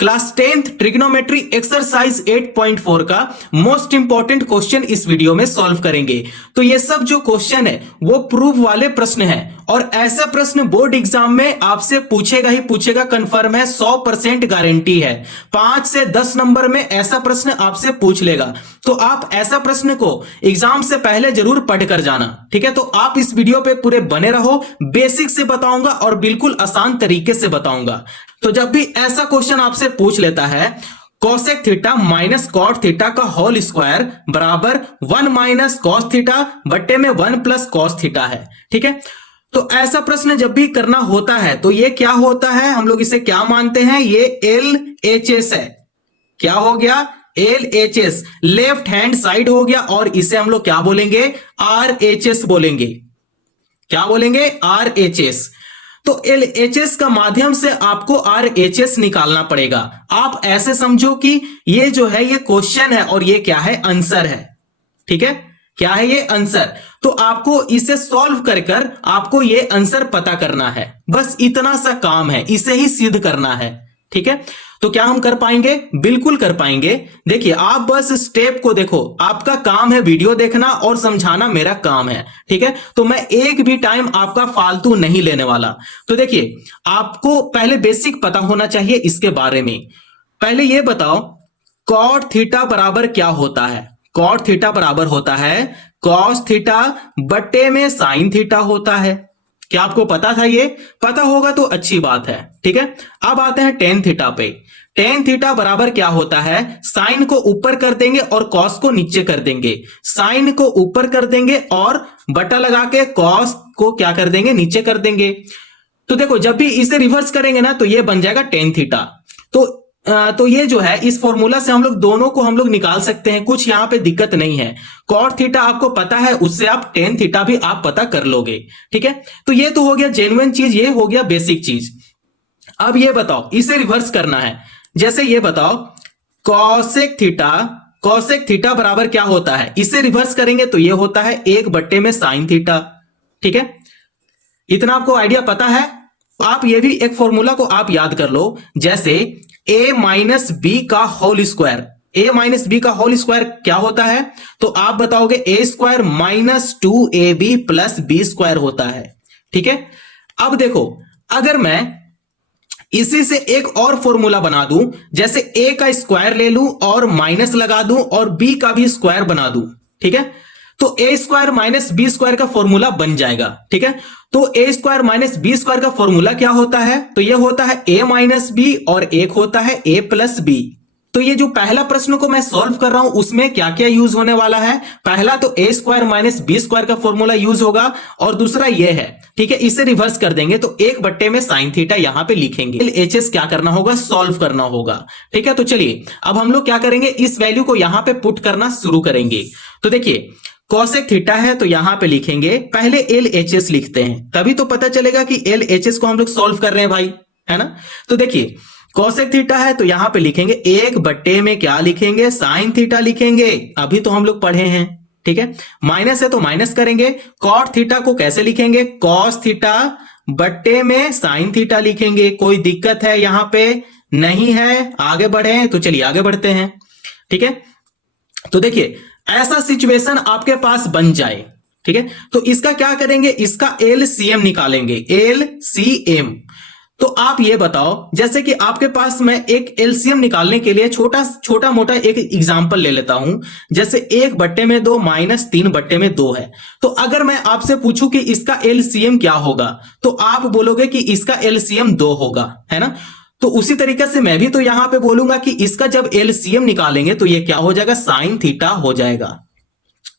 Class 10th trigonometry exercise 8.4 का most important question इस video में सॉल्व करेंगे। तो ये सब जो क्वेश्चन है वो प्रूफ वाले प्रश्न है और ऐसा प्रश्न बोर्ड एग्जाम में आपसे पूछेगा ही पूछेगा, कंफर्म है, 100% गारंटी है। 5 से 10 नंबर में ऐसा प्रश्न आपसे पूछ लेगा। तो आप ऐसा प्रश्न को एग्जाम से पहले जरूर पढ़ कर जाना, ठीक है। तो आप इस वीडियो पे पूरे बने रहो, बेसिक से बताऊंगा और बिल्कुल आसान तरीके से बताऊंगा। तो जब भी ऐसा क्वेश्चन आपसे पूछ लेता है cosec theta minus cot theta का होल स्क्वायर बराबर 1 माइनस कॉस थीटा बट्टे में 1 प्लस कॉस थीटा है, ठीक है। तो ऐसा प्रश्न जब भी करना होता है तो ये क्या होता है, हम लोग इसे क्या मानते हैं, ये LHS है। क्या हो गया, LHS, लेफ्ट हैंड साइड हो गया और इसे हम लोग क्या बोलेंगे, RHS बोलेंगे। क्या बोलेंगे, RHS। तो LHS का माध्यम से आपको RHS निकालना पड़ेगा। आप ऐसे समझो कि ये जो है ये क्वेश्चन है और ये क्या है, आंसर है, ठीक है। क्या है ये, आंसर। तो आपको इसे सॉल्व कर कर आपको ये आंसर पता करना है, बस इतना सा काम है, इसे ही सिद्ध करना है, ठीक है। तो क्या हम कर पाएंगे, बिल्कुल कर पाएंगे। देखिए आप बस स्टेप को देखो, आपका काम है वीडियो देखना और समझाना मेरा काम है, ठीक है। तो मैं एक भी टाइम आपका फालतू नहीं लेने वाला। तो देखिए आपको पहले बेसिक पता होना चाहिए इसके बारे में। पहले ये बताओ कॉट थीटा बराबर क्या होता है। कॉट थीटा बराबर होता है कॉस थीटा बट्टे में साइन थीटा होता है। क्या आपको पता था, ये पता होगा तो अच्छी बात है, ठीक है। अब आते हैं टेन थीटा पे। टेन थीटा बराबर क्या होता है, साइन को ऊपर कर देंगे और कॉस को नीचे कर देंगे। साइन को ऊपर कर देंगे और बटा लगा के कॉस को क्या कर देंगे, नीचे कर देंगे। तो देखो जब भी इसे रिवर्स करेंगे ना तो ये बन जाएगा टेन थीटा। तो ये जो है इस फॉर्मूला से हम लोग दोनों को हम लोग निकाल सकते हैं, कुछ यहां पे दिक्कत नहीं है। कॉट थीटा आपको पता है, उससे आप टेन थीटा भी आप पता कर लोगे, ठीक है। तो ये तो हो गया जेन्युइन चीज, ये हो गया बेसिक चीज। अब ये बताओ इसे रिवर्स करना है। जैसे ये बताओ कॉसेक थीटा, कॉसेक थीटा बराबर क्या होता है, इसे रिवर्स करेंगे तो ये होता है 1 बट्टे में साइन थीटा, ठीक है। इतना आपको आइडिया पता है। आप ये भी एक फॉर्मूला को आप याद कर लो, जैसे a माइनस बी का whole square. a minus B का होल स्क्वायर क्या होता है, तो आप बताओगे a square minus 2ab plus B square होता है, ठीक है। अब देखो अगर मैं इसी से एक और फॉर्मूला बना दूं, जैसे a का स्क्वायर ले लूं और माइनस लगा दूं और b का भी स्क्वायर बना दूं, ठीक है। तो a square minus B square का फॉर्मूला बन जाएगा, ठीक है। तो a square minus B square का फॉर्मूला क्या होता है, तो ये होता है a माइनस बी और एक होता है a प्लस बी। तो ये जो पहला प्रश्न को मैं सॉल्व कर रहा हूं उसमें क्या क्या यूज होने वाला है, पहला तो a square minus B square का फॉर्मूला यूज होगा और दूसरा ये है, ठीक है। इसे रिवर्स कर देंगे तो 1 बट्टे में साइन थीटा यहां पे लिखेंगे। LHS क्या करना होगा, सॉल्व करना होगा, ठीक है। तो चलिए अब हम लोग क्या करेंगे, इस वैल्यू को यहां पे पुट करना शुरू करेंगे। तो देखिए कॉसेक थीटा है तो यहां पे लिखेंगे, पहले LHS लिखते हैं तभी तो पता चलेगा कि LHS को हम लोग सॉल्व कर रहे हैं भाई, है ना। तो देखिए कॉसेक थीटा है तो यहां पे लिखेंगे 1 बट्टे में क्या लिखेंगे, साइन थीटा लिखेंगे, अभी तो हम लोग पढ़े हैं, ठीक है। माइनस है तो माइनस करेंगे। कॉट थीटा को कैसे लिखेंगे, कॉस थीटा बट्टे में साइन थीटा लिखेंगे। कोई दिक्कत है यहां पे, नहीं है। आगे बढ़े तो चलिए आगे बढ़ते हैं, ठीक है। तो देखिए ऐसा सिचुएशन आपके पास बन जाए, ठीक है। तो इसका क्या करेंगे, इसका LCM निकालेंगे, LCM। तो आप ये बताओ, जैसे कि आपके पास मैं एक LCM निकालने के लिए छोटा मोटा एक एग्जांपल ले लेता हूं। जैसे 1 बट्टे में 2 माइनस 3 बट्टे में 2 है। तो अगर मैं आपसे पूछूं कि इसका LCM क्या होगा, तो आप बोलोगे कि इसका LCM 2 होगा, है ना। तो उसी तरीके से मैं भी तो यहां पे बोलूंगा कि इसका जब LCM निकालेंगे तो ये क्या हो जाएगा, साइन थीटा हो जाएगा।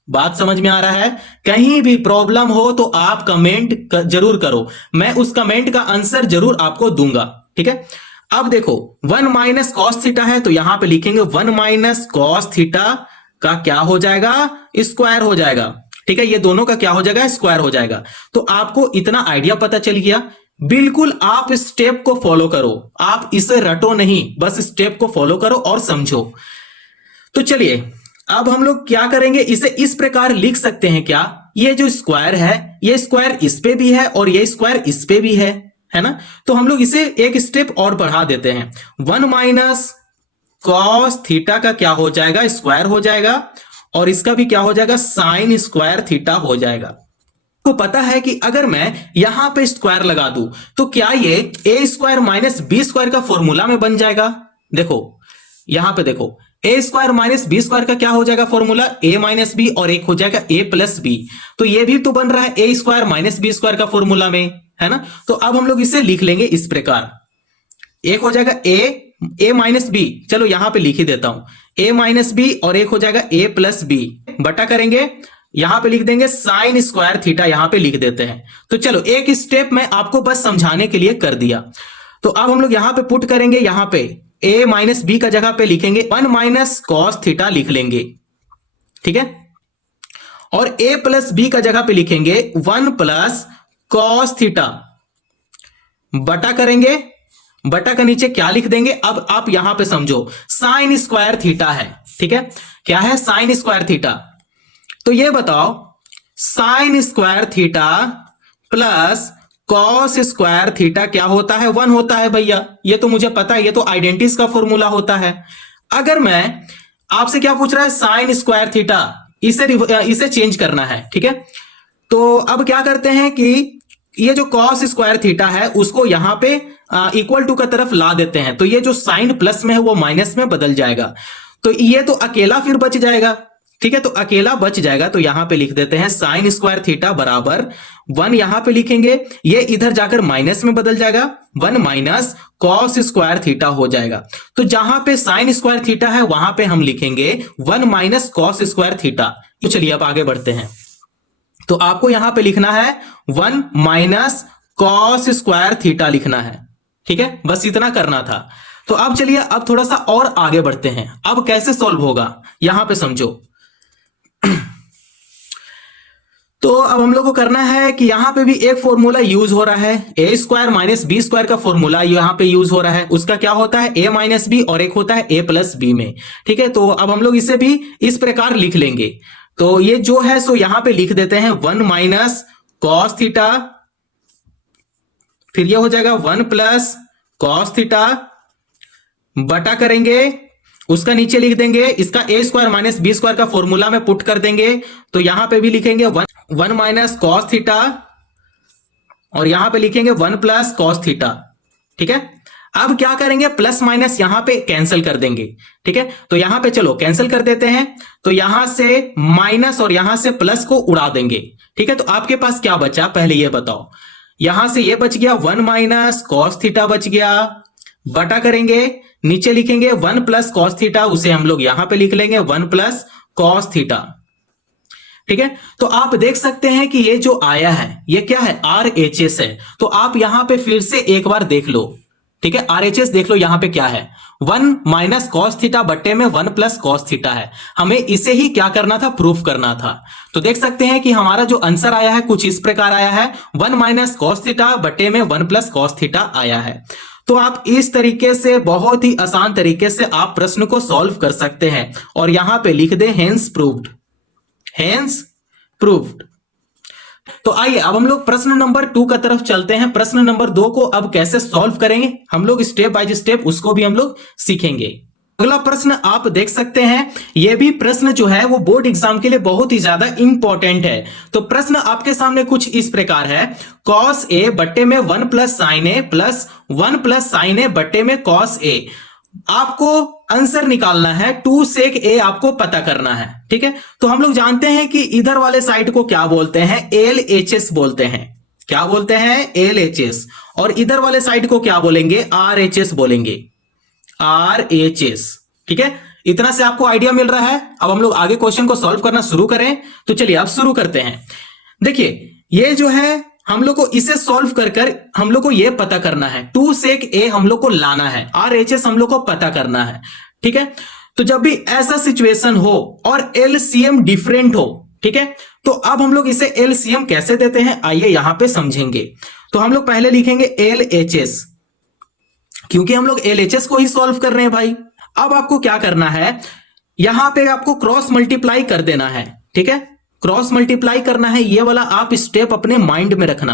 बात समझ में आ रहा है। कहीं भी प्रॉब्लम हो तो आप कमेंट जरूर करो, मैं उस कमेंट का आंसर जरूर आपको दूंगा, ठीक है। अब देखो 1 माइनस कॉस थीटा है तो यहां पे लिखेंगे 1 माइनस कॉस थीटा का क्या हो जाएगा, स्क्वायर हो जाएगा, ठीक है। ये दोनों का क्या हो जाएगा, स्क्वायर हो जाएगा। तो आपको इतना आइडिया पता चल गया। बिल्कुल आप स्टेप को फॉलो करो, आप इसे रटो नहीं, बस स्टेप को फॉलो करो और समझो। तो चलिए अब हम लोग क्या करेंगे, इसे इस प्रकार लिख सकते हैं क्या, ये जो स्क्वायर है ये स्क्वायर इस पे भी है और ये स्क्वायर इस पे भी है है ना। तो हम लोग इसे एक स्टेप और बढ़ा देते हैं, 1 माइनस कॉस थीटा का क्या हो जाएगा, स्क्वायर हो जाएगा, और इसका भी क्या हो जाएगा, साइन स्क्वायर थीटा हो जाएगा। तो पता है कि अगर मैं यहां पे स्क्वायर लगा दूं तो क्या ये ए स्क्वायर माइनस बी स्क्वायर का फॉर्मूला में बन जाएगा। देखो यहां पे देखो, ए स्क्वायर माइनस बी स्क्वायर का क्या हो जाएगा फॉर्मूला, ए माइनस बी, और एक हो जाएगा ए प्लस बी। तो ये भी तो बन रहा है ए स्क्वायर माइनस बी स्क्वायर का फॉर्मूला में, है ना। तो अब हम लोग इसे लिख लेंगे इस प्रकार, एक हो जाएगा ए माइनस बी, चलो यहां पे लिख ही देता हूं, ए माइनस बी, और एक हो जाएगा ए प्लस बी, बटा करेंगे, यहां पे लिख देंगे साइन स्क्वायर थीटा, यहां पे लिख देते हैं। तो चलो एक स्टेप मैं आपको बस समझाने के लिए कर दिया। तो अब हम लोग यहां पे पुट करेंगे, यहां पे ए माइनस बी का जगह पे लिखेंगे 1 माइनस कॉस थीटा लिख लेंगे, ठीक है। और ए प्लस बी का जगह पे लिखेंगे 1 प्लस कॉस थीटा, बटा करेंगे, बटा का नीचे क्या लिख देंगे, अब आप यहां पे समझो साइन स्क्वायर थीटा है, ठीक है। क्या है, साइन स्क्वायर थीटा। तो ये बताओ sine square theta plus cos square theta क्या होता है, 1 होता है भैया, ये तो मुझे पता है, ये तो आइडेंटिस का फॉर्मूला होता है। अगर मैं आपसे क्या पूछ रहा है, साइन स्क्वायर थीटा, इसे चेंज करना है, ठीक है। तो अब क्या करते हैं कि ये जो कॉस स्क्वायर थीटा है उसको यहां पे इक्वल टू का तरफ ला देते हैं, तो ये जो साइन प्लस में है वो माइनस में बदल जाएगा, तो ये तो अकेला फिर बच जाएगा, ठीक है। तो अकेला बच जाएगा, तो यहां पे लिख देते हैं साइन स्क्वायर थीटा बराबर 1, यहां पे लिखेंगे, ये इधर जाकर माइनस में बदल जाएगा, 1 माइनस कॉस स्क्वायर थीटा हो जाएगा। तो जहां पे साइन स्क्वायर थीटा है वहां पे हम लिखेंगे 1 माइनस कॉस स्क्वायर थीटा। तो चलिए अब आगे बढ़ते हैं। तो आपको यहां पे लिखना है 1 माइनस कॉस स्क्वायर थीटा लिखना है, ठीक है, बस इतना करना था। तो अब चलिए अब थोड़ा सा और आगे बढ़ते हैं, अब कैसे सॉल्व होगा यहां पे समझो। तो अब हम लोग को करना है कि यहां पे भी एक फॉर्मूला यूज हो रहा है, ए स्क्वायर माइनस बी स्क्वायर का फॉर्मूला यहां पे यूज हो रहा है, उसका क्या होता है, ए माइनस बी, और एक होता है ए प्लस बी में, ठीक है। तो अब हम लोग इसे भी इस प्रकार लिख लेंगे। तो ये जो है सो यहां पे लिख देते हैं 1 माइनस कॉस थीटा, फिर ये हो जाएगा 1 प्लस कॉस थीटा, बटा करेंगे, उसका नीचे लिख देंगे, इसका ए स्क्वायर माइनस बी स्क्वायर का फॉर्मूला में पुट कर देंगे, तो यहां पे भी लिखेंगे 1 माइनस कॉस थीटा, और यहां पे लिखेंगे 1 प्लस कॉस थीटा, ठीक है। अब क्या करेंगे, प्लस माइनस यहां पे कैंसिल कर देंगे, ठीक है। तो यहां पे चलो कैंसिल कर देते हैं, तो यहां से माइनस और यहां से प्लस को उड़ा देंगे, ठीक है। तो आपके पास क्या बचा पहले ये बताओ, यहां से ये बच गया 1 माइनस कॉस थीटा बच गया, बटा करेंगे, नीचे लिखेंगे 1 प्लस कॉस थीटा, उसे हम लोग यहां पे लिख लेंगे 1 प्लस कॉस थीटा, ठीक है। तो आप देख सकते हैं कि ये जो आया है ये क्या है, RHS है। तो आप यहां पे फिर से एक बार देख लो, ठीक है, RHS देख लो यहां पे क्या है, 1 माइनस कॉस थीटा बट्टे में 1 प्लस कॉस थीटा है। हमें इसे ही क्या करना था, प्रूफ करना था। तो देख सकते हैं कि हमारा जो आंसर आया है कुछ इस प्रकार आया है, 1 माइनस कॉस थीटा बट्टे में 1 प्लस कॉस थीटा आया है। तो आप इस तरीके से बहुत ही आसान तरीके से आप प्रश्न को सॉल्व कर सकते हैं, और यहां पे लिख दे हेंस प्रूव्ड, हेंस प्रूव्ड। तो आइए अब हम लोग प्रश्न नंबर 2 का तरफ चलते हैं। प्रश्न नंबर 2 को अब कैसे सॉल्व करेंगे हम लोग स्टेप बाय स्टेप उसको भी हम लोग सीखेंगे। अगला प्रश्न आप देख सकते हैं, यह भी प्रश्न जो है वो बोर्ड एग्जाम के लिए बहुत ही ज्यादा इंपॉर्टेंट है। तो प्रश्न आपके सामने कुछ इस प्रकार है, कॉस ए बट्टे में 1 प्लस साइन ए प्लस 1 प्लस साइन ए बट्टे में कॉस ए। आपको आंसर निकालना है, 2 सेक ए आपको पता करना है, ठीक है। तो हम लोग जानते हैं कि इधर वाले साइड को क्या बोलते हैं, LHS बोलते हैं। क्या बोलते हैं, LHS। और इधर वाले साइड को क्या बोलेंगे, RHS बोलेंगे, RHS, ठीक है। इतना से आपको आइडिया मिल रहा है। अब हम लोग आगे क्वेश्चन को सॉल्व करना शुरू करें। तो चलिए अब शुरू करते हैं। देखिए ये जो है हम लोग को इसे सॉल्व कर हम लोग को ये पता करना है, 2 सेक ए हम लोग को लाना है, RHS हम लोग को पता करना है, ठीक है। तो जब भी ऐसा सिचुएशन हो और LCM डिफरेंट हो, ठीक है, तो अब हम लोग इसे LCM कैसे देते हैं आइए यहां पे समझेंगे। तो हम लोग पहले लिखेंगे LHS, क्योंकि हम लोग LHS को ही सॉल्व कर रहे हैं भाई। अब आपको क्या करना है, यहां पे आपको क्रॉस मल्टीप्लाई कर देना है, ठीक है, क्रॉस मल्टीप्लाई करना है, ये वाला आप स्टेप अपने माइंड में रखना,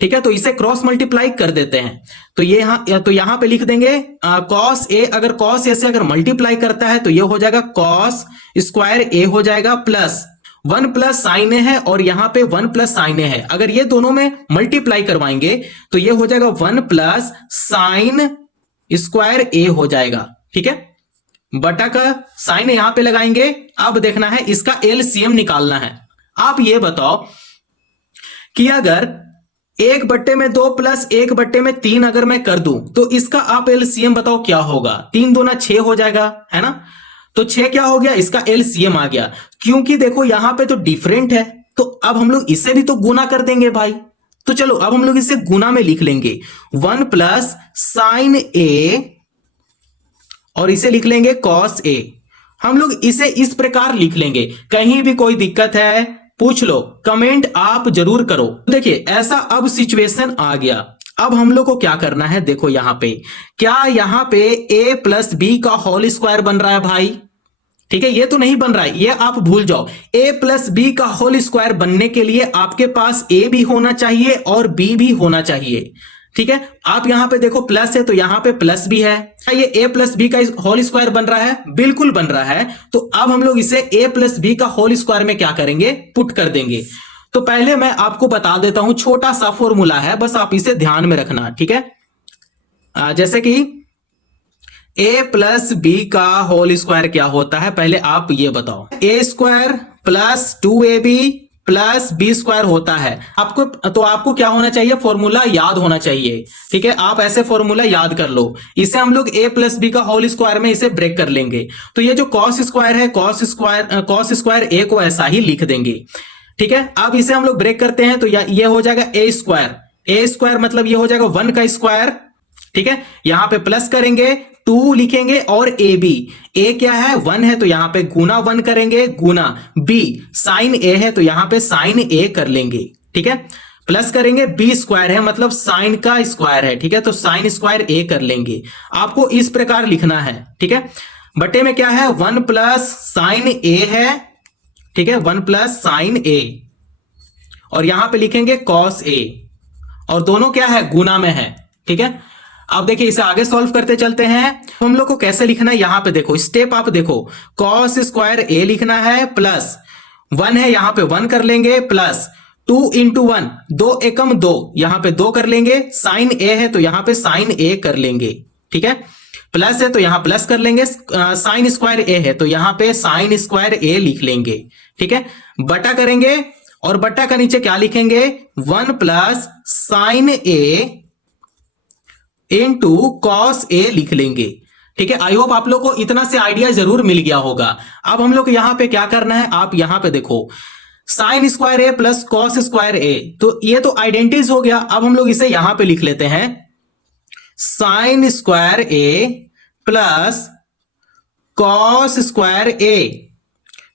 ठीक है, तो इसे क्रॉस मल्टीप्लाई कर देते हैं। तो ये यहां पे लिख देंगे कॉस ए, अगर कॉस ए से अगर मल्टीप्लाई करता है तो ये हो जाएगा कॉस स्क्वायर ए हो जाएगा, प्लस 1 प्लस साइन ए है और यहां पे 1 प्लस साइन ए है। अगर ये दोनों में मल्टीप्लाई करवाएंगे तो ये हो जाएगा 1 प्लस साइन स्क्वायर ए हो जाएगा। ठीक है, बटा का साइन यहां पे लगाएंगे। अब देखना है इसका एलसीएम निकालना है। आप ये बताओ कि अगर 1/2 प्लस 1/3 अगर मैं कर दूं तो इसका आप एलसीएम बताओ क्या होगा। 3 दूना 6 हो जाएगा, है ना। तो 6 क्या हो गया, इसका एलसीएम आ गया। क्योंकि देखो यहां पे तो डिफरेंट है तो अब हम लोग इसे भी तो गुना कर देंगे भाई। तो चलो अब हम लोग इसे गुना में लिख लेंगे 1 प्लस साइन ए और इसे लिख लेंगे कॉस ए। हम लोग इसे इस प्रकार लिख लेंगे। कहीं भी कोई दिक्कत है पूछ लो, कमेंट आप जरूर करो। देखिए ऐसा अब सिचुएशन आ गया। अब हम लोग को क्या करना है, देखो यहां पे क्या यहां पे a प्लस बी का होल स्क्वायर बन रहा है भाई। ठीक है, ये तो नहीं बन रहा है, ये आप भूल जाओ। a प्लस बी का होल स्क्वायर बनने के लिए आपके पास a भी होना चाहिए और b भी होना चाहिए। ठीक है, आप यहां पे देखो प्लस है तो यहां पे प्लस भी है। क्या ये a प्लस बी का होल स्क्वायर बन रहा है, बिल्कुल बन रहा है। तो अब हम लोग इसे a प्लस बी का होल स्क्वायर में क्या करेंगे, पुट कर देंगे। तो पहले मैं आपको बता देता हूं, छोटा सा फॉर्मूला है, बस आप इसे ध्यान में रखना। ठीक है, जैसे कि a प्लस बी का होल स्क्वायर क्या होता है, पहले आप ये बताओ। a square plus 2ab plus B square होता है। आपको क्या होना चाहिए, फॉर्मूला याद होना चाहिए। ठीक है, आप ऐसे फॉर्मूला याद कर लो। इसे हम लोग a प्लस बी का होल स्क्वायर में इसे ब्रेक कर लेंगे। तो ये जो कॉस स्क्वायर है, कॉस स्क्वायर a को ऐसा ही लिख देंगे। ठीक है, अब इसे हम लोग ब्रेक करते हैं तो ये हो जाएगा a स्क्वायर मतलब ये हो जाएगा 1 का स्क्वायर। ठीक है, यहां पे प्लस करेंगे 2 लिखेंगे और a क्या है 1 है तो यहां पे गुना 1 करेंगे, गुना b साइन a है तो यहां पे साइन a कर लेंगे। ठीक है, प्लस करेंगे b स्क्वायर है मतलब साइन का स्क्वायर है। ठीक है, तो साइन स्क्वायर a कर लेंगे। आपको इस प्रकार लिखना है। ठीक है, बटे में क्या है 1 प्लस साइन a है। ठीक है, 1 प्लस साइन a और यहां पे लिखेंगे कॉस a और दोनों क्या है, गुना में है। ठीक है, अब देखिए इसे आगे सॉल्व करते चलते हैं। हम लोग को कैसे लिखना है, यहां पे देखो स्टेप आप देखो, कॉस स्क्वायर a लिखना है, प्लस 1 है यहां पे 1 कर लेंगे, प्लस 2 इंटू 1 2 एकम 2 यहां पे 2 कर लेंगे, साइन a है तो यहां पे साइन a कर लेंगे। ठीक है, प्लस है तो यहां प्लस कर लेंगे, साइन स्क्वायर a है तो यहां पे साइन स्क्वायर a लिख लेंगे। ठीक है, बटा करेंगे और बटा का नीचे क्या लिखेंगे 1 plus sine a into cos a लिख लेंगे। ठीक है, आई होप आप लोग को इतना से आइडिया जरूर मिल गया होगा। अब हम लोग यहां पे क्या करना है, आप यहां पे देखो साइन स्क्वायर ए प्लस कॉस स्क्वायर ए, तो ये तो आइडेंटिटीज हो गया। अब हम लोग इसे यहां पे लिख लेते हैं साइन स्क्वायर ए प्लस कॉस स्क्वायर ए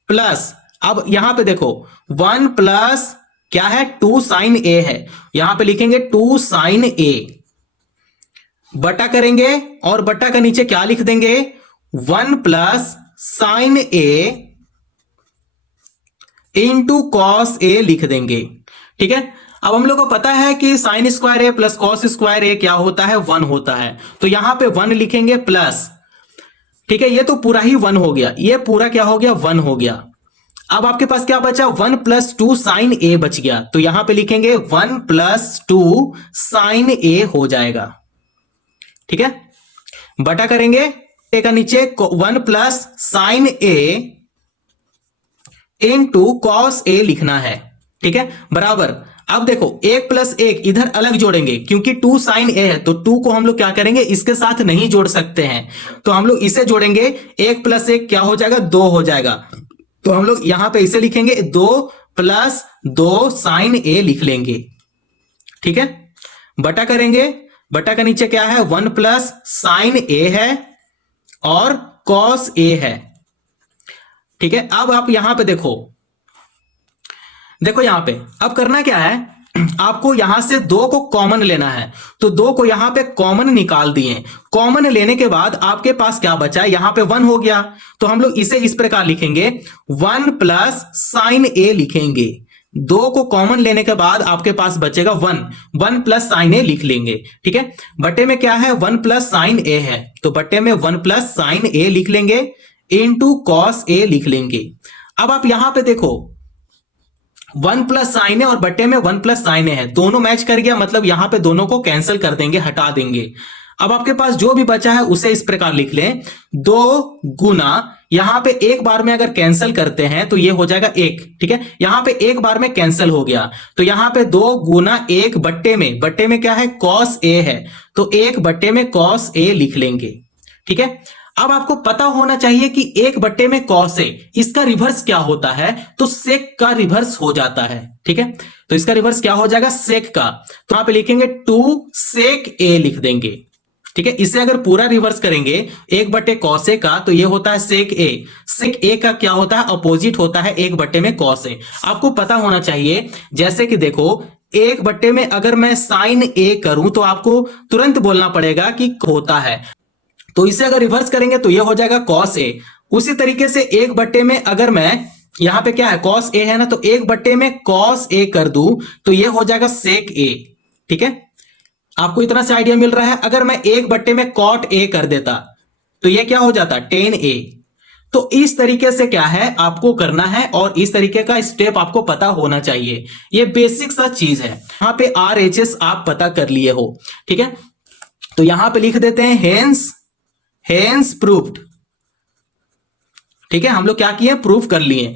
प्लस, अब यहां पे देखो 1 प्लस क्या है 2 साइन ए है, यहां पे लिखेंगे 2 साइन ए, बटा करेंगे और बटा का नीचे क्या लिख देंगे 1 plus sine A into cos a लिख देंगे। ठीक है, अब हम लोग को पता है कि साइन स्क्वायर ए प्लस कॉस स्क्वायर ए क्या होता है, 1 होता है। तो यहां पे 1 लिखेंगे प्लस, ठीक है, ये तो पूरा ही 1 हो गया, ये पूरा क्या हो गया 1 हो गया। अब आपके पास क्या बचा 1 प्लस 2 साइन ए बच गया, तो यहां पे लिखेंगे 1 प्लस 2 साइन ए हो जाएगा। ठीक है, बटा करेंगे ए का नीचे 1 plus sine a into cos a लिखना है। ठीक है, बराबर। अब देखो 1 प्लस 1 इधर अलग जोड़ेंगे क्योंकि 2 साइन ए है तो 2 को हम लोग क्या करेंगे इसके साथ नहीं जोड़ सकते हैं, तो हम लोग इसे जोड़ेंगे। 1 प्लस 1 क्या हो जाएगा 2 हो जाएगा, तो हम लोग यहां पे इसे लिखेंगे 2 प्लस 2 साइन ए लिख लेंगे। ठीक है, बटा करेंगे, बटा का नीचे क्या है 1 प्लस साइन ए है और कॉस ए है। ठीक है, अब आप यहां पे देखो यहां पे अब करना क्या है, आपको यहां से 2 को कॉमन लेना है, तो 2 को यहां पे कॉमन निकाल दिए। कॉमन लेने के बाद आपके पास क्या बचा है, यहां पे 1 हो गया, तो हम लोग इसे इस प्रकार लिखेंगे 1 प्लस साइन ए लिखेंगे। दो को कॉमन लेने के बाद आपके पास बचेगा 1 प्लस साइन ए लिख लेंगे। ठीक है, बटे में क्या है 1 प्लस साइन ए है, तो बटे में 1 प्लस साइन ए लिख लेंगे इनटू कॉस ए लिख लेंगे। अब आप यहां पे देखो 1 प्लस साइन ए और बटे में 1 प्लस साइन ए है, दोनों मैच कर गया, मतलब यहां पे दोनों को कैंसिल कर देंगे, हटा देंगे। अब आपके पास जो भी बचा है उसे इस प्रकार लिख लें, 2 गुना यहां पे एक बार में अगर कैंसिल करते हैं तो ये हो जाएगा 1। ठीक है, यहां पे एक बार में कैंसिल हो गया, तो यहां पे 2 गुना 1 बट्टे में क्या है कॉस ए है, तो 1 बट्टे में कॉस ए लिख लेंगे। ठीक है, अब आपको पता होना चाहिए कि 1 बट्टे में कॉस ए, इसका रिवर्स क्या होता है, तो सेक का रिवर्स हो जाता है। ठीक है, तो इसका रिवर्स क्या हो जाएगा सेक का, तो यहां पे लिखेंगे 2 सेक ए लिख देंगे। ठीक है, इसे अगर पूरा रिवर्स करेंगे 1 बट्टे कॉस ए का, तो ये होता है सेक ए। सेक ए का क्या होता है अपोजिट होता है 1 बट्टे में कॉस ए। आपको पता होना चाहिए, जैसे कि देखो 1 बट्टे में अगर मैं साइन ए करूं तो आपको तुरंत बोलना पड़ेगा कि होता है, तो इसे अगर रिवर्स करेंगे तो ये हो जाएगा कॉस ए। उसी तरीके से 1 बट्टे में अगर मैं यहां पे क्या है कॉस ए है ना, तो 1 बट्टे में कॉस ए कर दूं तो ये हो जाएगा सेक ए। ठीक है, आपको इतना से आइडिया मिल रहा है। अगर मैं 1 बट्टे में कॉट ए कर देता तो ये क्या हो जाता टेन ए। तो इस तरीके से क्या है आपको करना है, और इस तरीके का स्टेप आपको पता होना चाहिए। ये बेसिक सा चीज है। यहां पे RHS आप पता कर लिए हो। ठीक है, तो यहां पे लिख देते हैं हेंस प्रूव्ड। ठीक है, हम लोग क्या किए प्रूफ कर लिए।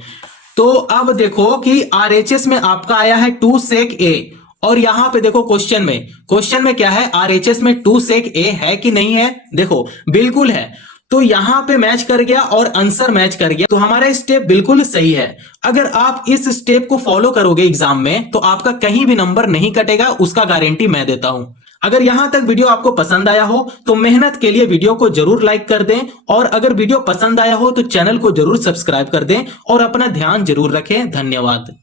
तो अब देखो कि RHS में आपका आया है 2 सेक ए, और यहां पे देखो क्वेश्चन में क्या है RHS में 2 सेक ए है कि नहीं है, देखो बिल्कुल है। तो यहां पे मैच कर गया और आंसर मैच कर गया, तो हमारा स्टेप बिल्कुल सही है। अगर आप इस स्टेप को फॉलो करोगे एग्जाम में तो आपका कहीं भी नंबर नहीं कटेगा, उसका गारंटी मैं देता हूं। अगर यहां तक वीडियो आपको पसंद आया हो तो मेहनत के लिए वीडियो को जरूर लाइक कर दें, और अगर वीडियो पसंद आया हो तो चैनल को जरूर सब्सक्राइब कर दें और अपना ध्यान जरूर रखें। धन्यवाद।